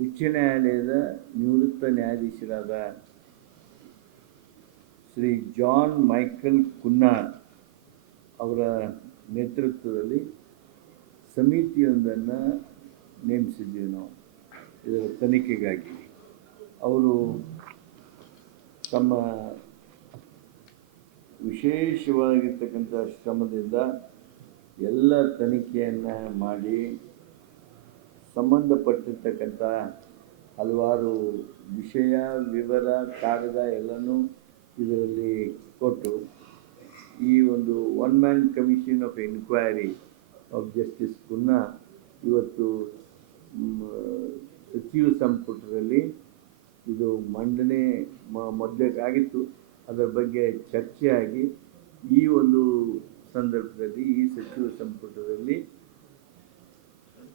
ಉಚ್ಚ ನ್ಯಾಯಾಲಯದ ನಿವೃತ್ತ ನ್ಯಾಯಾಧೀಶರಾದ ಶ್ರೀ ಜಾನ್ ಮೈಕಲ್ ಕುನ್ನಾರ್ ಅವರ ನೇತೃತ್ವದಲ್ಲಿ ಸಮಿತಿಯೊಂದನ್ನು ನೇಮಿಸಿದ್ದೀವಿ ನಾವು ಇದರ ತನಿಖೆಗಾಗಿ. ಅವರು ತಮ್ಮ ವಿಶೇಷವಾಗಿರ್ತಕ್ಕಂಥ ಶ್ರಮದಿಂದ ಎಲ್ಲ ತನಿಖೆಯನ್ನು ಮಾಡಿ ಸಂಬಂಧಪಟ್ಟಿರ್ತಕ್ಕಂಥ ಹಲವಾರು ವಿಷಯ ವಿವರ ಕಾಗದ ಎಲ್ಲನೂ ಇದರಲ್ಲಿ ಕೊಟ್ಟು ಈ ಒಂದು one man commission of enquiry of justice Kunha ಇವತ್ತು ಸಚಿವ ಸಂಪುಟದಲ್ಲಿ ಇದು ಮಂಡನೆ ಮೊದಲೇಗಾಗಿತ್ತು. ಅದರ ಬಗ್ಗೆ ಚರ್ಚೆಯಾಗಿ ಈ ಒಂದು ಸಂದರ್ಭದಲ್ಲಿ ಈ ಸಚಿವ ಸಂಪುಟದಲ್ಲಿ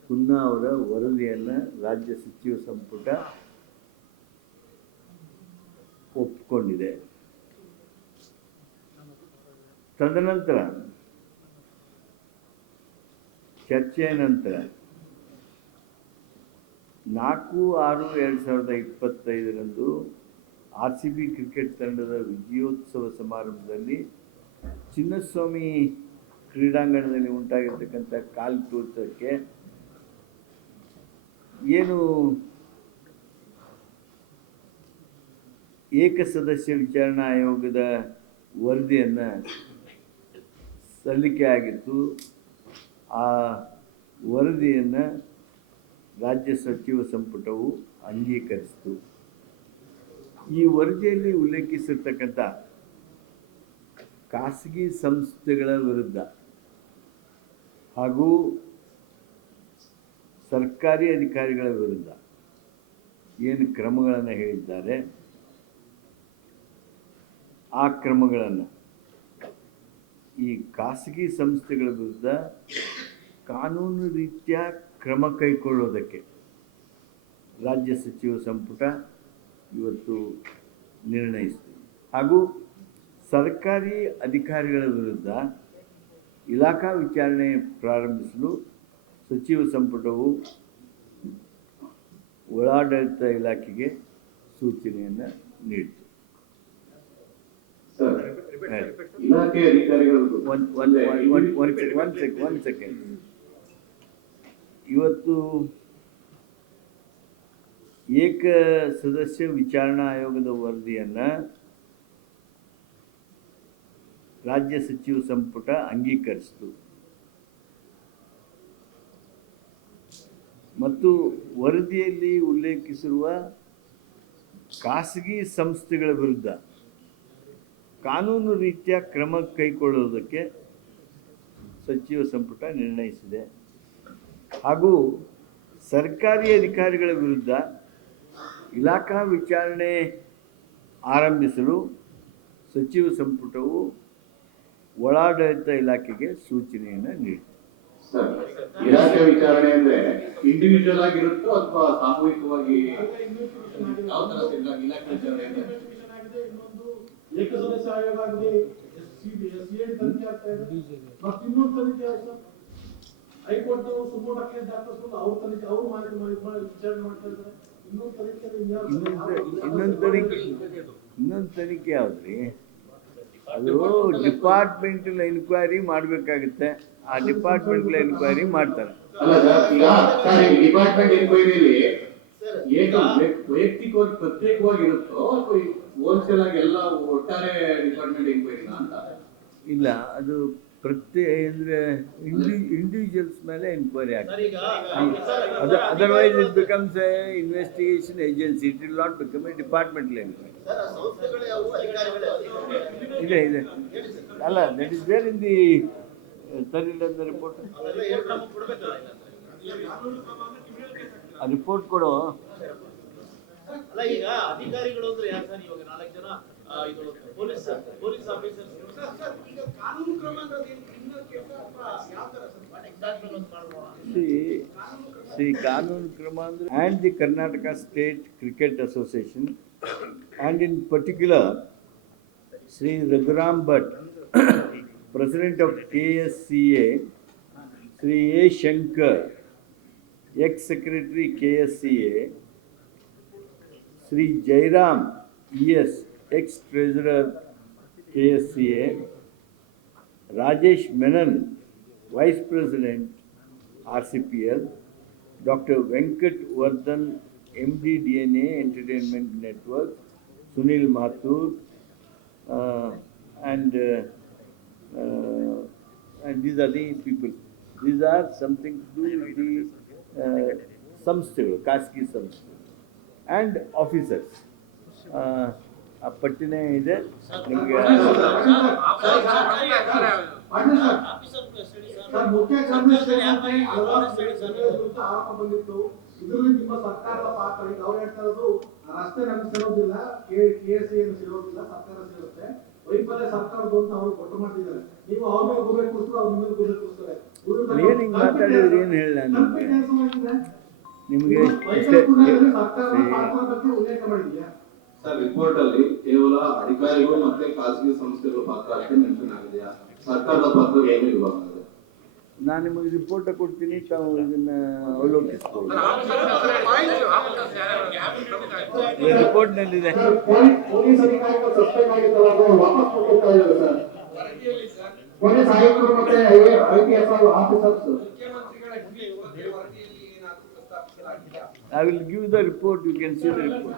ಕುನ್ನಾ ಅವರ ವರದಿಯನ್ನು ರಾಜ್ಯ ಸಚಿವ ಸಂಪುಟ ಒಪ್ಪಿಕೊಂಡಿದೆ. ತದನಂತರ ಚರ್ಚೆಯ ನಂತರ 4/6/2025 RCB ಕ್ರಿಕೆಟ್ ತಂಡದ ವಿಜಯೋತ್ಸವ ಸಮಾರಂಭದಲ್ಲಿ ಚಿನ್ನಸ್ವಾಮಿ ಕ್ರೀಡಾಂಗಣದಲ್ಲಿ ಉಂಟಾಗಿರ್ತಕ್ಕಂಥ ಕಾಲು ತೂತಕ್ಕೆ ಏನು ಏಕಸದಸ್ಯ ವಿಚಾರಣಾ ಆಯೋಗದ ವರದಿಯನ್ನು ಸಲ್ಲಿಕೆ ಆಗಿತ್ತು. ಆ ವರದಿಯನ್ನು ರಾಜ್ಯ ಸಚಿವ ಸಂಪುಟವು ಅಂಗೀಕರಿಸಿತು. ಈ ವರದಿಯಲ್ಲಿ ಉಲ್ಲೇಖಿಸಿರ್ತಕ್ಕಂಥ ಖಾಸಗಿ ಸಂಸ್ಥೆಗಳ ವಿರುದ್ಧ ಹಾಗೂ ಸರ್ಕಾರಿ ಅಧಿಕಾರಿಗಳ ವಿರುದ್ಧ ಏನು ಕ್ರಮಗಳನ್ನು ಹೇಳಿದ್ದಾರೆ ಆ ಕ್ರಮಗಳನ್ನು ಈ ಖಾಸಗಿ ಸಂಸ್ಥೆಗಳ ವಿರುದ್ಧ ಕಾನೂನು ರೀತ್ಯ ಕ್ರಮ ಕೈಗೊಳ್ಳೋದಕ್ಕೆ ರಾಜ್ಯ ಸಚಿವ ಸಂಪುಟ ಇವತ್ತು ನಿರ್ಣಯಿಸಿದೆ. ಹಾಗೂ ಸರ್ಕಾರಿ ಅಧಿಕಾರಿಗಳ ವಿರುದ್ಧ ಇಲಾಖಾ ವಿಚಾರಣೆ ಪ್ರಾರಂಭಿಸಲು ಸಚಿವ ಸಂಪುಟವು ಒಳಾಡಳಿತ ಇಲಾಖೆಗೆ ಸೂಚನೆಯನ್ನು ನೀಡಿತು. One second. ಇವತ್ತು ಏಕ ಸದಸ್ಯ ವಿಚಾರಣಾ ಆಯೋಗದ ವರದಿಯನ್ನು ರಾಜ್ಯ ಸಚಿವ ಸಂಪುಟ ಅಂಗೀಕರಿಸಿತು ಮತ್ತು ವರದಿಯಲ್ಲಿ ಉಲ್ಲೇಖಿಸಿರುವ ಖಾಸಗಿ ಸಂಸ್ಥೆಗಳ ವಿರುದ್ಧ ಕಾನೂನು ರೀತಿಯ ಕ್ರಮ ಕೈಗೊಳ್ಳುವುದಕ್ಕೆ ಸಚಿವ ಸಂಪುಟ ನಿರ್ಣಯಿಸಿದೆ. ಹಾಗೂ ಸರ್ಕಾರಿ ಅಧಿಕಾರಿಗಳ ವಿರುದ್ಧ ಇಲಾಖಾ ವಿಚಾರಣೆ ಆರಂಭಿಸಲು ಸಚಿವ ಸಂಪುಟವು ಒಳಾಡಳಿತ ಇಲಾಖೆಗೆ ಸೂಚನೆಯನ್ನು ನೀಡಿತು. ಇಲಾಖೆ ವಿಚಾರಣೆ ಅಂದ್ರೆ ಇಂಡಿವಿಜುವಲ್ ಆಗಿರುತ್ತೋ ಅಥವಾ ಸಾಮೂಹಿಕವಾಗಿ ಯಾವ ತರ ಇಲಾಖೆ ವಿಚಾರಣೆ ಅಂದ್ರೆ ಏಕಸದಸ್ಯ ಆಯೋಗ ಆಗಿದೆ, ಸಿಐಡಿ ತನಿಖೆ ಆಗ್ತಾ ಇದೆ, ಮತ್ತೆ ಇನ್ನೊಂದು ತನಿಖೆ ಆಯ್ತು ಹೈಕೋರ್ಟ್ ಸುಪ್ರೀಂ ದಾಖಲಿಸಿಕೊಂಡು ಅವ್ರ ತನಿಖೆ ಅವ್ರು ವಿಚಾರಣೆ ಮಾಡ್ತಾ ಇದ್ದಾರೆ. ಇನ್ನೊಂದು ತನಿಖೆ ಯಾವ್ದ್ರಿ? ಅದು ಡಿಪಾರ್ಟ್ಮೆಂಟಲ್ ಎನ್ಕ್ವೈರಿ ಮಾಡಬೇಕಾಗುತ್ತೆ. ಆ ಡಿಪಾರ್ಟ್ಮೆಂಟಲ್ ಎನ್ಕ್ವೈರಿ ಮಾಡ್ತಾರೆ. ಡಿಪಾರ್ಟ್ಮೆಂಟ್ ಎನ್ಕ್ವೈರಿಯಲ್ಲಿ ವೈಯಕ್ತಿಕವಾಗಿ ಪ್ರತ್ಯೇಕವಾಗಿರುತ್ತೋ ಅಥವಾ ಹೋಲ್ಸೇಲ್ ಆಗಿ ಎಲ್ಲ ಒಟ್ಟಾರೆ ಡಿಪಾರ್ಟ್ಮೆಂಟ್ ಎನ್ಕ್ವೈರಿನ ಅಂತ? ಇಲ್ಲ, ಅದು ಪ್ರತ್ಯೇಕ ಅಂದರೆ ಇಂಡಿವಿಜುವಲ್ಸ್ ಮೇಲೆ ಎನ್ಕ್ವೈರಿ ಆಗ್ತದೆ. Otherwise it becomes a investigation agency. It will not become a departmental enquiry. ಇದೆ ಅಲ್ಲ, that is there in the ತರಿಲ್ಲದ ರಿಪೋರ್ಟ್. ಆ ರಿಪೋರ್ಟ್ ಕೊಡು. ಅಲ್ಲ, ಈಗ ಅಧಿಕಾರಿಗಳು ಅಂದ್ರೆ ಯಾರು ಸರ್? ಇವಾಗ 4 ಜನ ಇದು ಪೊಲೀಸ್ ಆಫೀಸರ್ಸ್. ಈಗ ಕಾನೂನು ಕ್ರಮ ಅಂದ್ರೆ ಕ್ರಿಮಿನಲ್ ಕೇಸ್ ಅಥವಾ ಯಾವ ತರ ಸರ್? ವಾಟ್ ಎಕ್ಸಾಕ್ಟ್ಲಿ ಅಂತ ಮಾಡೋಣ. ಕಾನೂನು ಕ್ರಮ ಅಂದ್ರೆ and the Karnataka State Cricket Association and in particular Sri Raghuram Bhatt, President of KSCA, Sri A. Shankar, ex-secretary KSCA, Sri Jairam ES, ex-treasurer KSCA, Rajesh Menon, vice president RCPL, Dr. Venkat Vardhan, MD DNA Entertainment Network, Sunil Mathur, and these are the people. These are something to do with the ಸಂಸ್ಥೆಗಳು, ಖಾಸಗಿ ಸಂಸ್ಥೆಗಳು and officers. ಆ ಪಟ್ಟಿನೇ ಇದೆ ನಿಮಗೆ. ಮುಖ್ಯ ಕಾರ್ಯದರ್ಶಿ ಆರೋಪ ಬಂದಿತ್ತು. ಇದರಲ್ಲಿ ನಿಮ್ಮ ಸರ್ಕಾರದ ಪಾತ್ರ, ಈಗ ಅವ್ರು ಹೇಳ್ತಾ ಇರೋದು ರಸ್ತೆ ನಮ್ಗೆ ಸೇರೋದಿಲ್ಲ, KSA ಸೇರೋದಿಲ್ಲ, ಸರ್ಕಾರ ಸೇರುತ್ತೆ, ವೈಫಲ್ಯ ಸರ್ಕಾರದ್ದು ಅಂತ ಅವ್ರು ಕೊಟ್ಟು ಮಾಡ್ತಿದ್ದಾರೆ. ನೀವು ಅವ್ರ ಮೇಲೆ ಗುರುವೆ ಕೂರಿಸ್ತಾರೆ, ಅವ್ರ ಮೇಲೆ ಗುರುವೆ ಕೂರಿಸ್ತಾರೆ. ಏನು ಹಿಂಗೆ ಮಾತಾಡಿದ್ರೆ ಏನು ಹೇಳ ನಿಮಗೆ ಇಷ್ಟೇ. ಸರ್, ರಿಪೋರ್ಟ್ ಅಲ್ಲಿ ಕೇವಲ ಅಧಿಕಾರಿಗಳು ಮತ್ತೆ ಖಾಸಗಿ ಸಂಸ್ಥೆಗಳ ಪಾತ್ರ ಅಷ್ಟೇ ಮೆನ್ಷನ್ ಆಗಿದೆಯಾ? ಸರ್ಕಾರದ ಪಾತ್ರ ಏನು ಇರಬಾರ್ದು? ನಾನು ನಿಮಗೆ ರಿಪೋರ್ಟ್ ಕೊಡ್ತೀನಿ, ತಾವು ಇದನ್ನ ಅವಲೋಕಿಸ್ಕೊಳ್ಳಿ. ರಿಪೋರ್ಟ್ನಲ್ಲಿದೆ. ಪೊಲೀಸ್ ಅಧಿಕಾರಿಗಳು ಸಸ್ಪೆಂಡ್ ಆಗಿದ್ದಲ್ಲ, ಅದು ವಾಪಸ್ ಕೊಡ್ತಾ ಇದ್ದಾರೆ ಸರ್. ಪೊಲೀಸ್ ಆಯುಕ್ತರು ಮತ್ತೆ IPS officers. I will give the report, you can see the report.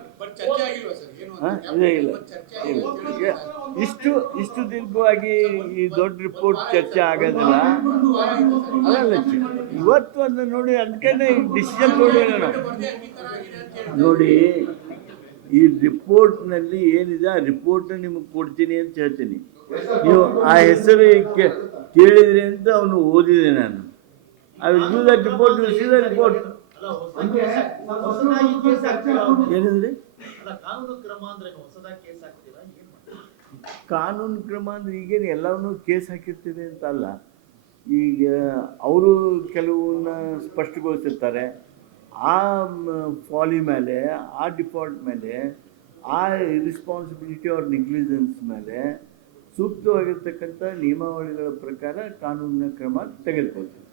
ಇಷ್ಟು ದೀರ್ಘವಾಗಿ ಈ ದೊಡ್ಡ ರಿಪೋರ್ಟ್ ಚರ್ಚೆ ಆಗೋದಿಲ್ಲ. ಅಲ್ಲ, ಇವತ್ತು ಅದನ್ನ ನೋಡಿ ಅದಕ್ಕೆ ಡಿಸಿಷನ್ ತಗೊಂಡಿಲ್ಲ ನಾವು. ನೋಡಿ, ಈ ರಿಪೋರ್ಟ್ನಲ್ಲಿ ಏನಿದೆ ಆ ರಿಪೋರ್ಟ್ ನಿಮಗೆ ಕೊಡ್ತೀನಿ ಅಂತ ಹೇಳ್ತೀನಿ. ನೀವು ಆ ಹೆಸರು ಕೇಳಿದ್ರಿ ಅಂತ ಅವನು ಓದಿದೆ ನಾನು. I will give that report, U C the report. ಏನಂದ್ರೆ ಕಾನೂನು ಕ್ರಮ ಅಂದ್ರೆ ಹೊಸದಾಗಿ ಕೇಸ್ ಹಾಕ್ತೀರಾ? ಕಾನೂನು ಕ್ರಮ ಅಂದ್ರೆ ಈಗೇನು ಎಲ್ಲವನ್ನೂ ಕೇಸ್ ಹಾಕಿರ್ತೀವಿ ಅಂತ ಅಲ್ಲ. ಈಗ ಅವರು ಕೆಲವನ್ನ ಸ್ಪಷ್ಟಗೊಳಿಸಿರ್ತಾರೆ. ಆ ಫಾಲಿ ಮೇಲೆ, ಆ ಡಿಫಾಲ್ಟ್ ಮೇಲೆ, ಆ ಇರ್ರೆಸ್ಪಾನ್ಸಿಬಿಲಿಟಿ ಆರ್ ನೆಗ್ಲಿಜೆನ್ಸ್ ಮೇಲೆ ಸೂಕ್ತವಾಗಿರ್ತಕ್ಕಂಥ ನಿಯಮಾವಳಿಗಳ ಪ್ರಕಾರ ಕಾನೂನಿನ ಕ್ರಮ ತೆಗೆದುಕೊಳ್ತೀವಿ.